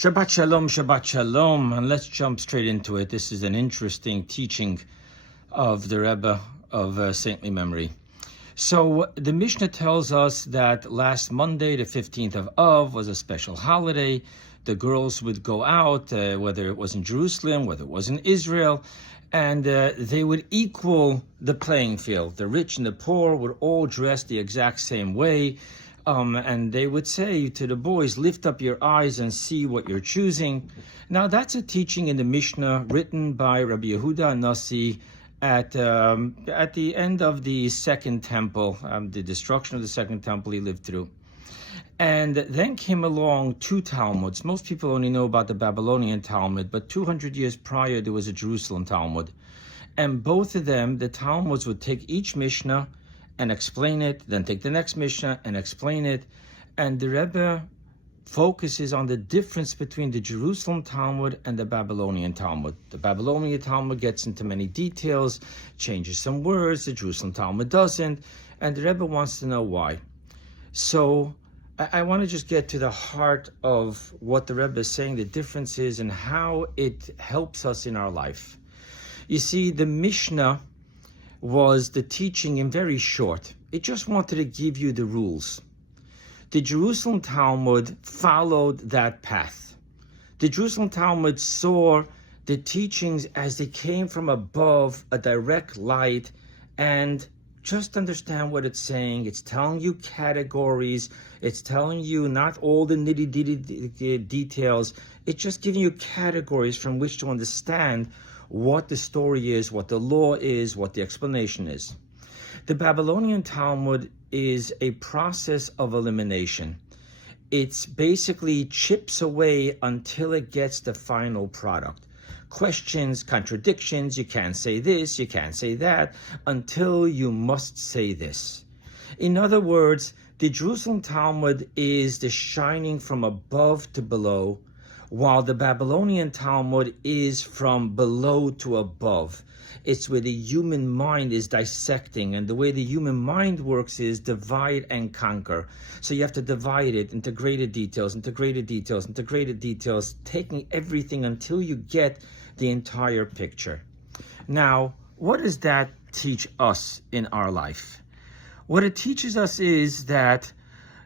Shabbat Shalom, and let's jump straight into it. This is an interesting teaching of the Rebbe of saintly memory. So the Mishnah tells us that last Monday, the 15th of Av, was a special holiday. The girls would go out, whether it was in Jerusalem, whether it was in Israel, and they would equal the playing field. The rich and the poor would all dress the exact same way. And they would say to the boys, lift up your eyes and see what you're choosing. Now that's a teaching in the Mishnah written by Rabbi Yehuda Nasi at the end of the Second Temple, the destruction of the Second Temple he lived through. And then came along two Talmuds. Most people only know about the Babylonian Talmud, but 200 years prior there was a Jerusalem Talmud. And both of them, the Talmuds would take each Mishnah and explain it, then take the next Mishnah and explain it. And the Rebbe focuses on the difference between the Jerusalem Talmud and the Babylonian Talmud. The Babylonian Talmud gets into many details, changes some words, the Jerusalem Talmud doesn't, and the Rebbe wants to know why. So I want to just get to the heart of what the Rebbe is saying, the differences, and how it helps us in our life. You see, the Mishnah was the teaching in very short. It just wanted to give you the rules. The Jerusalem Talmud followed that path. The Jerusalem Talmud saw the teachings as they came from above, a direct light, and just understand what it's saying. It's telling you categories. It's telling you not all the nitty-gritty details. It's just giving you categories from which to understand what the story is, what the law is, what the explanation is. The Babylonian Talmud is a process of elimination. It's basically chips away until it gets the final product. Questions, contradictions, you can't say this, you can't say that, until you must say this. In other words, the Jerusalem Talmud is the shining from above to below, while the Babylonian Talmud is from below to above. It's where the human mind is dissecting, and the way the human mind works is divide and conquer. So you have to divide it into greater details, into greater details, into greater details, taking everything until you get the entire picture. Now, what does that teach us in our life? What it teaches us is that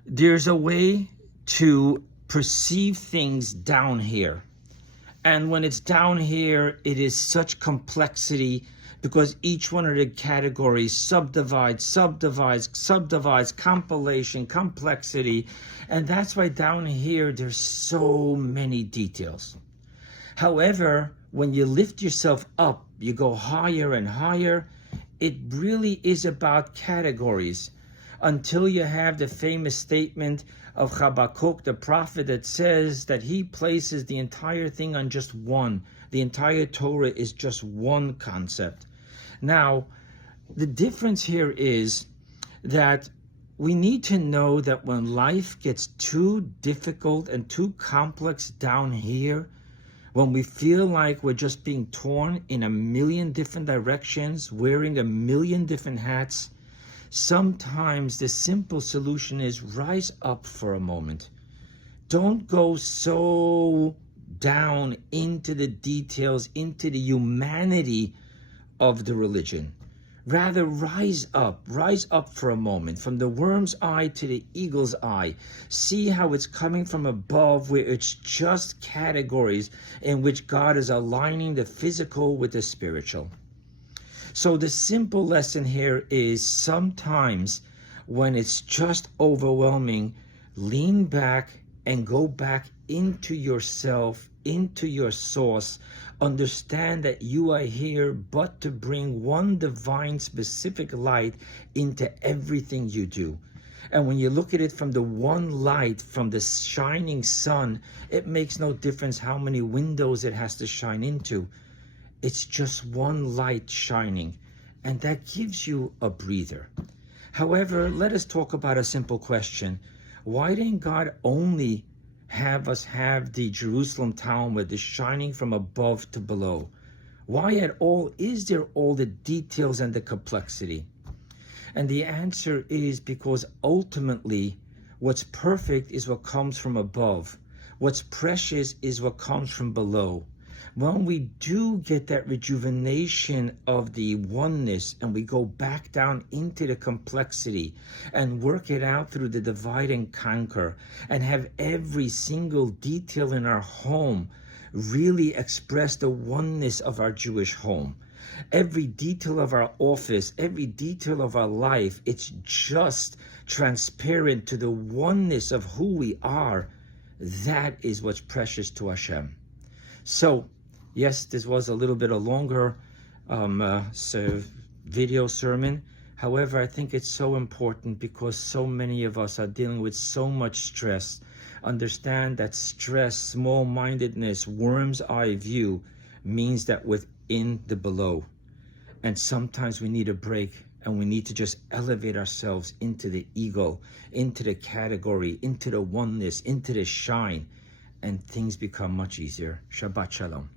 there's a way to perceive things down here. And when it's down here, it is such complexity because each one of the categories subdivides, compilation, complexity. And that's why down here, there's so many details. However, when you lift yourself up, you go higher and higher, it really is about categories until you have the famous statement of Habakkuk, the prophet, that says that he places the entire thing on just one. The entire Torah is just one concept. Now, the difference here is that we need to know that when life gets too difficult and too complex down here, when we feel like we're just being torn in a million different directions, wearing a million different hats, sometimes the simple solution is rise up for a moment. Don't go so down into the details, into the humanity of the religion. Rather, rise up for a moment, from the worm's eye to the eagle's eye. See how it's coming from above, where it's just categories in which God is aligning the physical with the spiritual. So the simple lesson here is sometimes when it's just overwhelming, lean back and go back into yourself, into your source. Understand that you are here but to bring one divine specific light into everything you do. And when you look at it from the one light, from the shining sun, it makes no difference how many windows it has to shine into. It's just one light shining, and that gives you a breather. However, let us talk about a simple question. Why didn't God only have us have the Jerusalem Talmud, the shining from above to below? Why at all is there all the details and the complexity? And the answer is because ultimately what's perfect is what comes from above. What's precious is what comes from below. When we do get that rejuvenation of the oneness and we go back down into the complexity and work it out through the divide and conquer and have every single detail in our home really express the oneness of our Jewish home. Every detail of our office, every detail of our life, it's just transparent to the oneness of who we are. That is what's precious to Hashem. So, yes, this was a little bit a longer video sermon. However, I think it's so important because so many of us are dealing with so much stress. Understand that stress, small-mindedness, worm's eye view means that within the below. And sometimes we need a break and we need to just elevate ourselves into the ego, into the category, into the oneness, into the shine, and things become much easier. Shabbat Shalom.